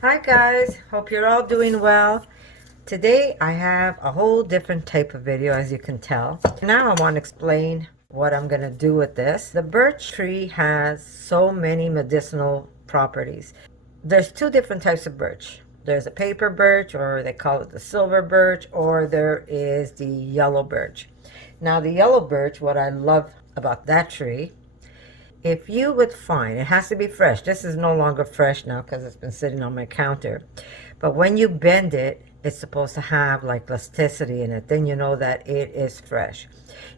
Hi guys, hope you're all doing well. Today I have a whole different type of video, as you can tell. Now I want to explain what I'm going to do with this. The birch tree has so many medicinal properties. There's two different types of birch. There's a paper birch, or they call it the silver birch, or there is the yellow birch. Now the yellow birch, what I love about that tree, if you would find, it has to be fresh. This is no longer fresh now because it's been sitting on my counter. But when you bend it, it's supposed to have like elasticity in it. Then you know that it is fresh.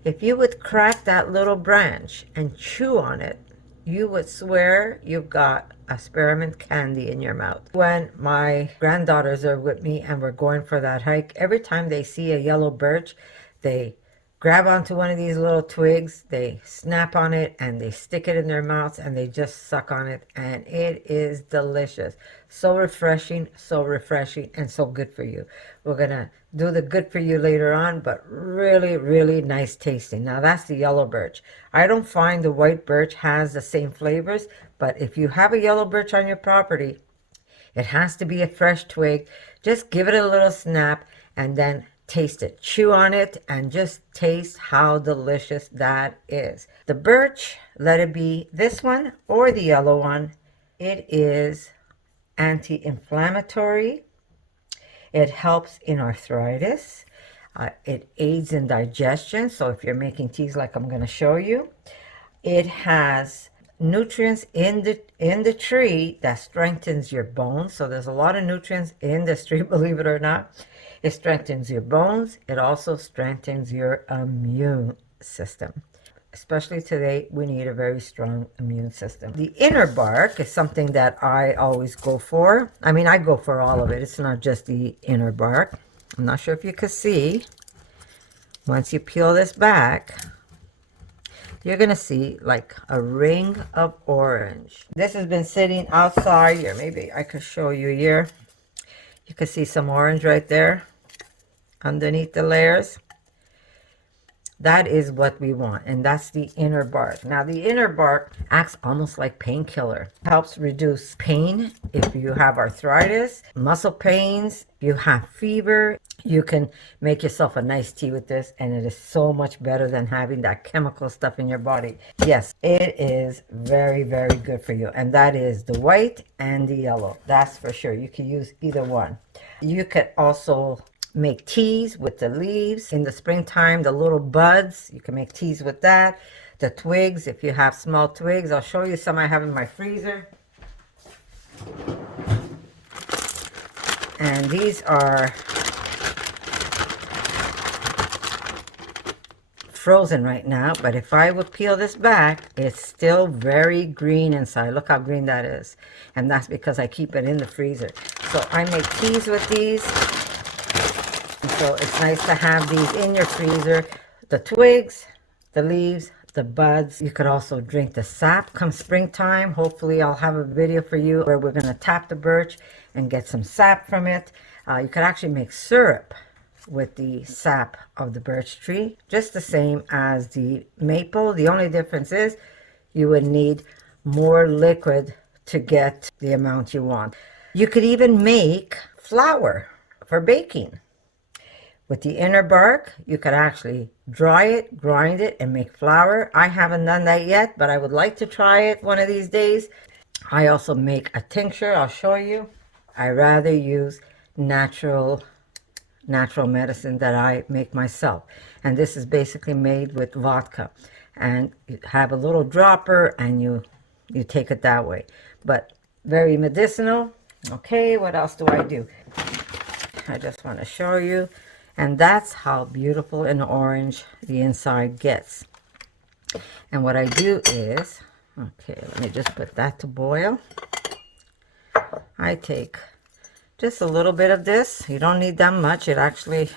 If you would crack that little branch and chew on it, you would swear you've got a spearmint candy in your mouth. When my granddaughters are with me and we're going for that hike, every time they see a yellow birch, they grab onto one of these little twigs, they snap on it, and they stick it in their mouths, and they just suck on it, and it is delicious. So refreshing, and so good for you. We're gonna do the good for you later on, but really, really nice tasting. Now that's the yellow birch. I don't find the white birch has the same flavors, but if you have a yellow birch on your property, it has to be a fresh twig. Just give it a little snap and then taste it. Chew on it and just taste how delicious that is. The birch, let it be this one or the yellow one. It is anti-inflammatory. It helps in arthritis. It aids in digestion. So if you're making teas like I'm going to show you, it has nutrients in the tree that strengthens your bones. So there's a lot of nutrients in this tree, believe it or not. It strengthens your bones. It also strengthens your immune system. Especially today, we need a very strong immune system. The inner bark is something that I always go for. I mean, I go for all of it. It's not just the inner bark. I'm not sure if you can see. Once you peel this back, you're gonna see like a ring of orange. This has been sitting outside here. Maybe I could show you here. You can see some orange right there underneath the layers. That is what we want, and that's the inner bark. Now the inner bark acts almost like painkiller. Helps reduce pain if you have arthritis, muscle pains, you have fever. You can make yourself a nice tea with this, and it is so much better than having that chemical stuff in your body. Yes, it is very, very good for you, and that is the white and the yellow. That's for sure. You can use either one. You could also make teas with the leaves in the springtime, the little buds. You can make teas with that. The twigs, if you have small twigs. I'll show you some I have in my freezer. And these are frozen right now, but if I would peel this back, it's still very green inside. Look how green that is. And that's because I keep it in the freezer. So I make teas with these. So it's nice to have these in your freezer. The twigs, the leaves, the buds. You could also drink the sap come springtime. Hopefully I'll have a video for you where we're going to tap the birch and get some sap from it. You could actually make syrup with the sap of the birch tree, just the same as the maple. The only difference is you would need more liquid to get the amount you want. You could even make flour for baking. With the inner bark, you could actually dry it, grind it, and make flour. I haven't done that yet, but I would like to try it one of these days. I also make a tincture. I'll show you. I rather use natural medicine that I make myself. And this is basically made with vodka. And you have a little dropper, and you take it that way. But very medicinal. Okay, what else do I do? I just want to show you. And that's how beautiful and orange the inside gets. And what I do is, okay, let me just put that to boil. I take just a little bit of this. You don't need that much. It actually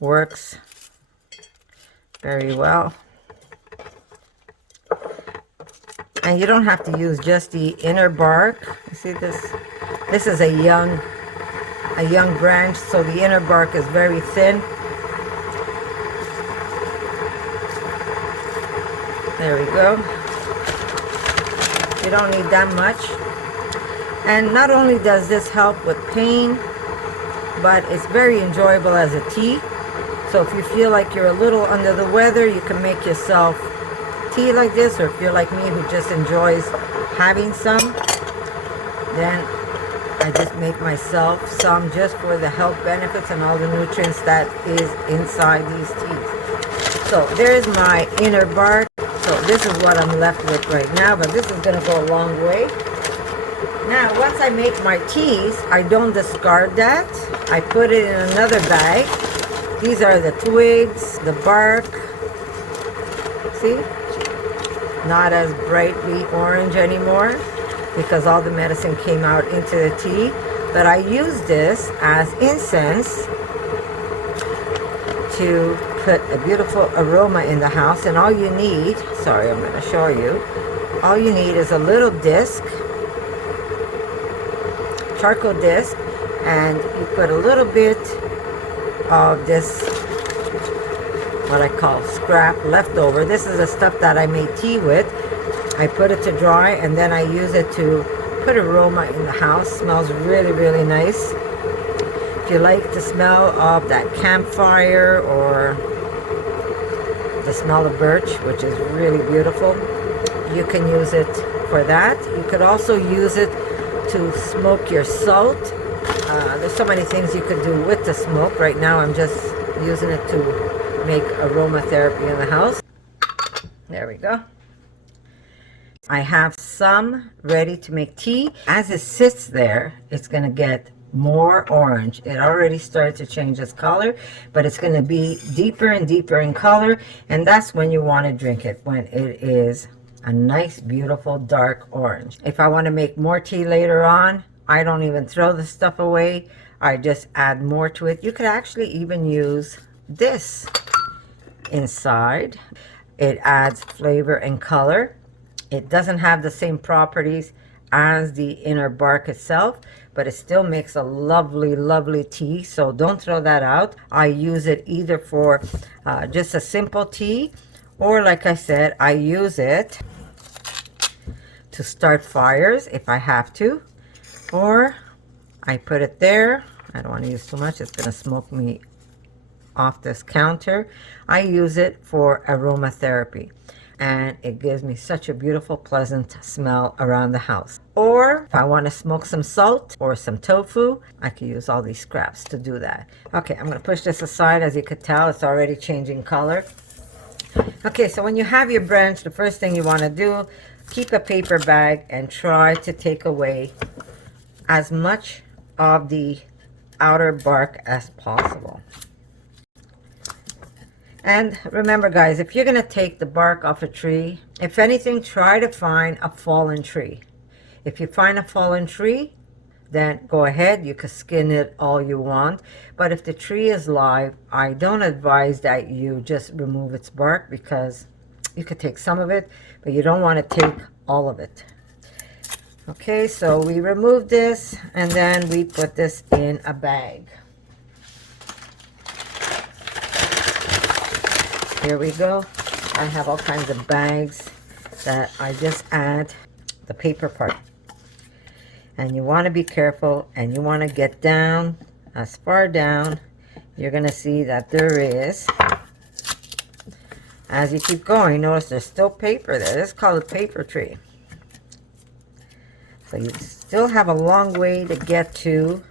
works very well. And you don't have to use just the inner bark. You see this? This is a young branch, so the inner bark is very thin. There we go. You don't need that much. And not only does this help with pain, but it's very enjoyable as a tea. So if you feel like you're a little under the weather, you can make yourself tea like this, or if you're like me who just enjoys having some, then I just make myself some just for the health benefits and all the nutrients that is inside these teas. So there's my inner bark. So this is what I'm left with right now, but this is going to go a long way. Now, once I make my teas, I don't discard that. I put it in another bag. These are the twigs, the bark. See? Not as brightly orange anymore because all the medicine came out into the tea. But I use this as incense to put a beautiful aroma in the house. And all you need, sorry, I'm going to show you. All you need is a little disc, charcoal disc, and you put a little bit of this, what I call scrap leftover. This is the stuff that I made tea with. I put it to dry, and then I use it to put aroma in the house. Smells really, really nice. If you like the smell of that campfire or the smell of birch, which is really beautiful, you can use it for that. You could also use it to smoke your salt. There's so many things you could do with the smoke. Right now I'm just using it to make aromatherapy in the house. There we go. I have some ready to make tea. As it sits there, it's going to get more orange. It already started to change its color, but it's going to be deeper and deeper in color, and that's when you want to drink it, when it is a nice, beautiful, dark orange. If I want to make more tea later on, I don't even throw the stuff away. I just add more to it. You could actually even use this inside. It adds flavor and color. It doesn't have the same properties as the inner bark itself, but it still makes a lovely, lovely tea. So don't throw that out. I use it either for just a simple tea, or like I said, I use it to start fires if I have to, or I put it there. I don't want to use too much. It's going to smoke me off this counter. I use it for aromatherapy, and it gives me such a beautiful, pleasant smell around the house. Or if I want to smoke some salt or some tofu, I can use all these scraps to do that. Okay, I'm going to push this aside. As you could tell, it's already changing color. Okay, so when you have your branch, the first thing you want to do, keep a paper bag and try to take away as much of the outer bark as possible. And remember, guys, if you're going to take the bark off a tree, if anything, try to find a fallen tree. If you find a fallen tree, then go ahead. You can skin it all you want. But if the tree is live, I don't advise that you just remove its bark, because you could take some of it, but you don't want to take all of it. Okay, so we remove this, and then we put this in a bag. Here we go. I have all kinds of bags that I just add the paper part. And you want to be careful, and you want to get down, as far down. You're going to see that there is, as you keep going, notice there's still paper there. This is called a paper tree. So you still have a long way to get to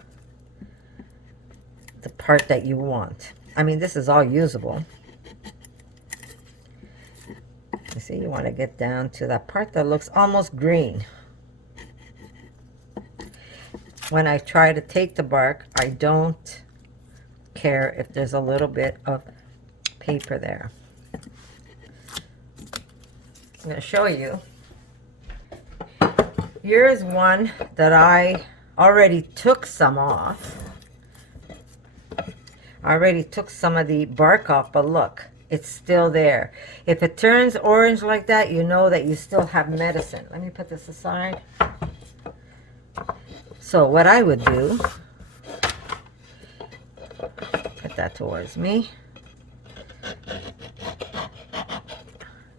the part that you want. I mean, this is all usable. You see, you want to get down to that part that looks almost green. When I try to take the bark, I don't care if there's a little bit of paper there. I'm going to show you. Here's one that I already took some off. I already took some of the bark off, but look, it's still there. If it turns orange like that, you know that you still have medicine. Let me put this aside. So what I would do, put that towards me.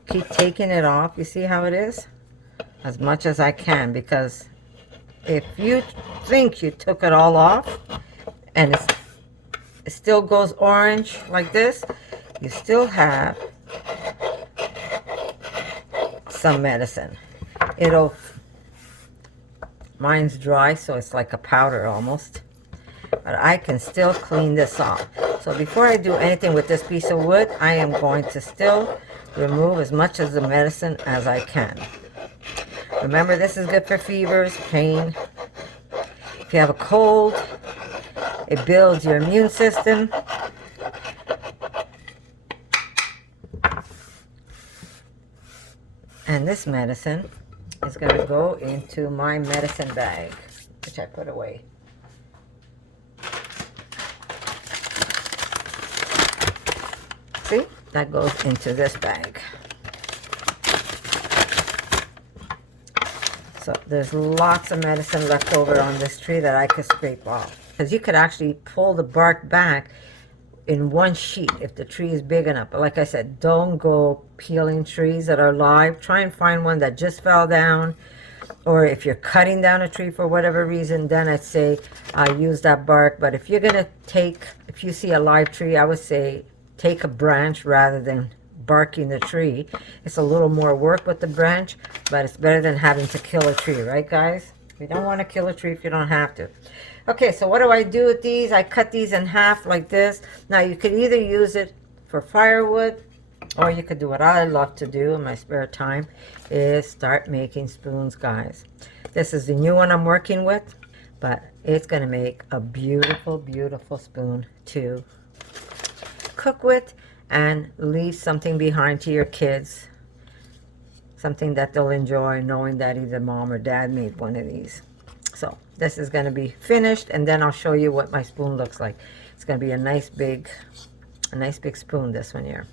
Keep taking it off. You see how it is? As much as I can, because if you think you took it all off and it still goes orange like this, you still have some medicine. Mine's dry, so it's like a powder almost, but I can still clean this off. So before I do anything with this piece of wood, I am going to still remove as much of the medicine as I can. Remember, this is good for fevers, pain. If you have a cold, it builds your immune system. And this medicine is going to go into my medicine bag, which I put away. See? That goes into this bag. So there's lots of medicine left over on this tree that I could scrape off. Because you could actually pull the bark back in one sheet if the tree is big enough. But like I said, don't go peeling trees that are live. Try and find one that just fell down. Or if you're cutting down a tree for whatever reason, then I'd say use that bark. But if you're going to if you see a live tree, I would say take a branch rather than barking the tree. It's a little more work with the branch, but it's better than having to kill a tree, right guys? You don't want to kill a tree if you don't have to. Okay, so what do I do with these? I cut these in half like this. Now you could either use it for firewood, or you could do what I love to do in my spare time, is start making spoons, guys. This is the new one I'm working with, but it's going to make a beautiful, beautiful spoon to cook with and leave something behind to your kids. Something that they'll enjoy knowing that either mom or dad made one of these. So this is going to be finished, and then I'll show you what my spoon looks like. It's going to be a nice big spoon, this one here.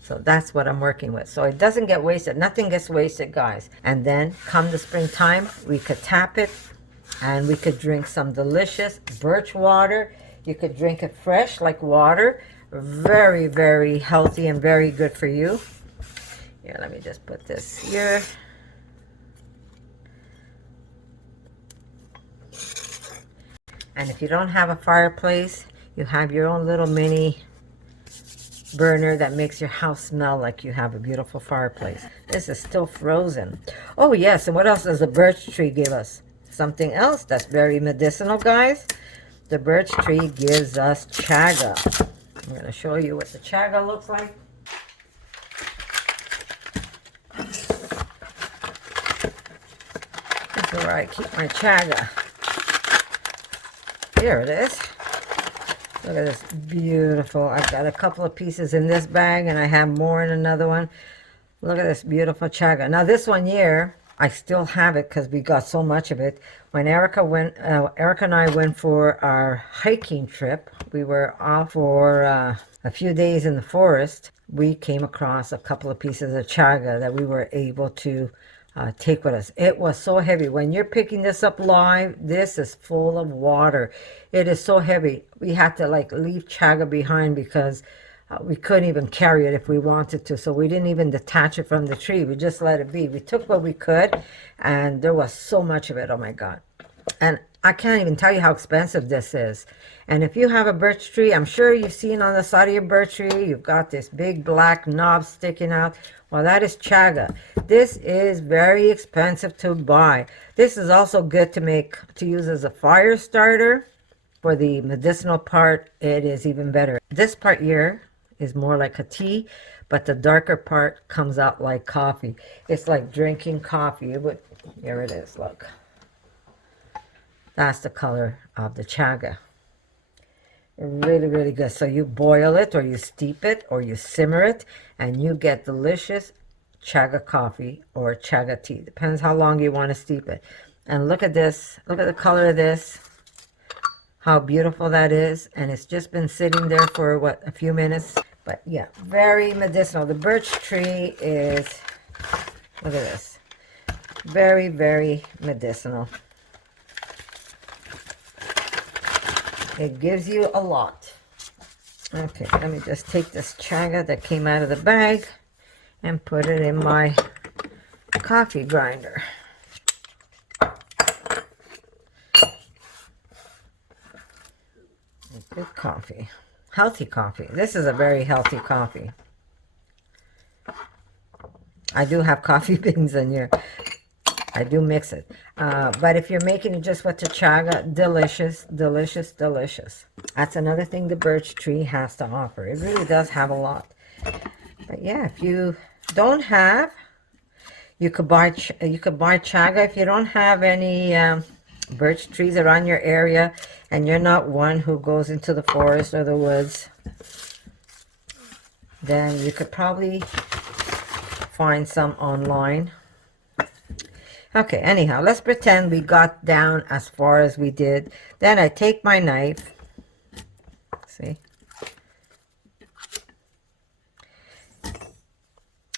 So that's what I'm working with. So it doesn't get wasted. Nothing gets wasted, guys. And then come the springtime, we could tap it and we could drink some delicious birch water. You could drink it fresh like water. Very, very healthy and very good for you. Here, let me just put this here. And if you don't have a fireplace, you have your own little mini burner that makes your house smell like you have a beautiful fireplace. This is still frozen. Oh yes, and what else does the birch tree give us? Something else that's very medicinal, guys. The birch tree gives us chaga. I'm going to show you what the chaga looks like. This is where I keep my chaga. Here it is. Look at this, beautiful. I've got a couple of pieces in this bag, and I have more in another one. Look at this beautiful chaga. Now this one here, I still have it because we got so much of it. When Erica and I went for our hiking trip, we were off for a few days in the forest. We came across a couple of pieces of chaga that we were able to take with us. It was so heavy. When you're picking this up live, this is full of water. It is so heavy. We had to like leave chaga behind because we couldn't even carry it if we wanted to. So we didn't even detach it from the tree. We just let it be. We took what we could, and there was so much of it. Oh my God. And I can't even tell you how expensive this is. And if you have a birch tree, I'm sure you've seen on the side of your birch tree, you've got this big black knob sticking out. Well, that is chaga. This is very expensive to buy. This is also good to use as a fire starter. For the medicinal part, it is even better. This part here is more like a tea, but the darker part comes out like coffee. It's like drinking coffee. Here it is, look. That's the color of the chaga. Really, really good. So you boil it, or you steep it, or you simmer it, and you get delicious chaga coffee or chaga tea. Depends how long you want to steep it. And look at this. Look at the color of this. How beautiful that is. And it's just been sitting there for, what, a few minutes. But yeah, very medicinal. The birch tree is, look at this. Very, very medicinal. It gives you a lot. Okay, let me just take this chaga that came out of the bag and put it in my coffee grinder. coffee. Healthy coffee. This is a very healthy coffee. I do have coffee beans in here. I do mix it. But if you're making it just with the chaga, delicious, delicious, delicious. That's another thing the birch tree has to offer. It really does have a lot. But yeah, if you don't have, you could buy chaga. If you don't have any birch trees around your area, and you're not one who goes into the forest or the woods, then you could probably find some online. Okay, anyhow, let's pretend we got down as far as we did. Then I take my knife. See?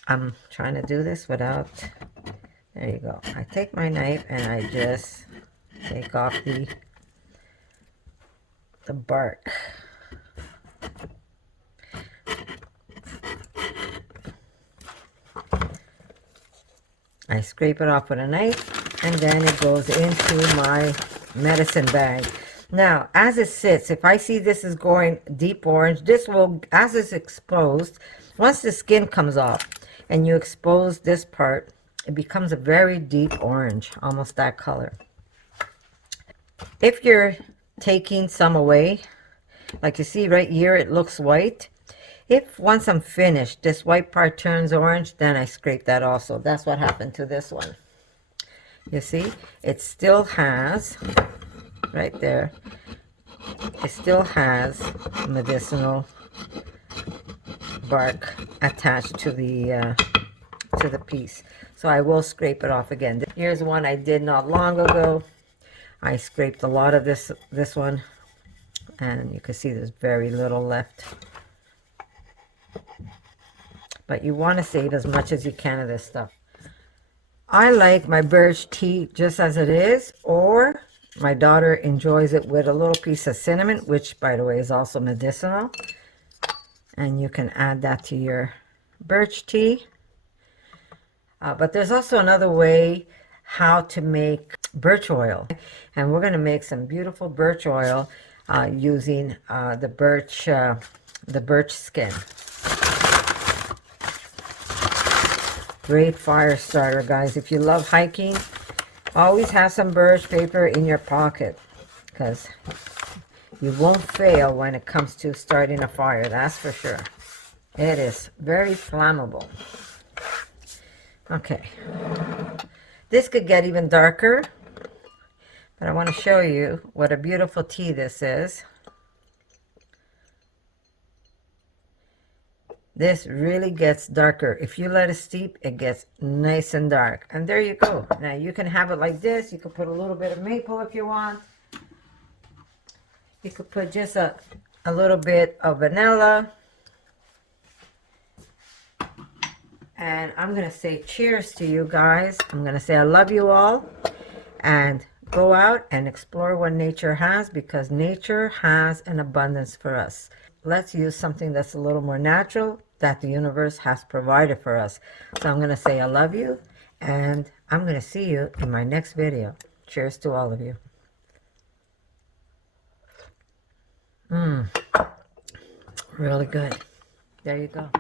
I'm trying to do this without... There you go. I take my knife and I just take off the bark. I scrape it off with a knife, and then it goes into my medicine bag. Now, as it sits, if I see this is going deep orange, this will, as it's exposed, once the skin comes off and you expose this part, it becomes a very deep orange, almost that color. If you're taking some away, like you see right here, it looks white. If once I'm finished, this white part turns orange, then I scrape that also. That's what happened to this one. You see, it still has, right there, it still has medicinal bark attached to the piece. So I will scrape it off again. Here's one I did not long ago. I scraped a lot of this one, and you can see there's very little left. But you want to save as much as you can of this stuff. I like my birch tea just as it is, or my daughter enjoys it with a little piece of cinnamon, which, by the way, is also medicinal. And you can add that to your birch tea. But there's also another way how to make birch oil. And we're going to make some beautiful birch oil using the birch skin. Great fire starter, guys. If you love hiking, always have some birch paper in your pocket, because you won't fail when it comes to starting a fire, that's for sure. It is very flammable. Okay. This could get even darker, but I want to show you what a beautiful tea this is. This really gets darker. If you let it steep, it gets nice and dark. And there you go. Now you can have it like this. You could put a little bit of maple if you want. You could put just a little bit of vanilla. And I'm going to say cheers to you guys. I'm going to say I love you all. And go out and explore what nature has, because nature has an abundance for us. Let's use something that's a little more natural that the universe has provided for us. So I'm going to say I love you, and I'm going to see you in my next video. Cheers to all of you. Really good. There you go.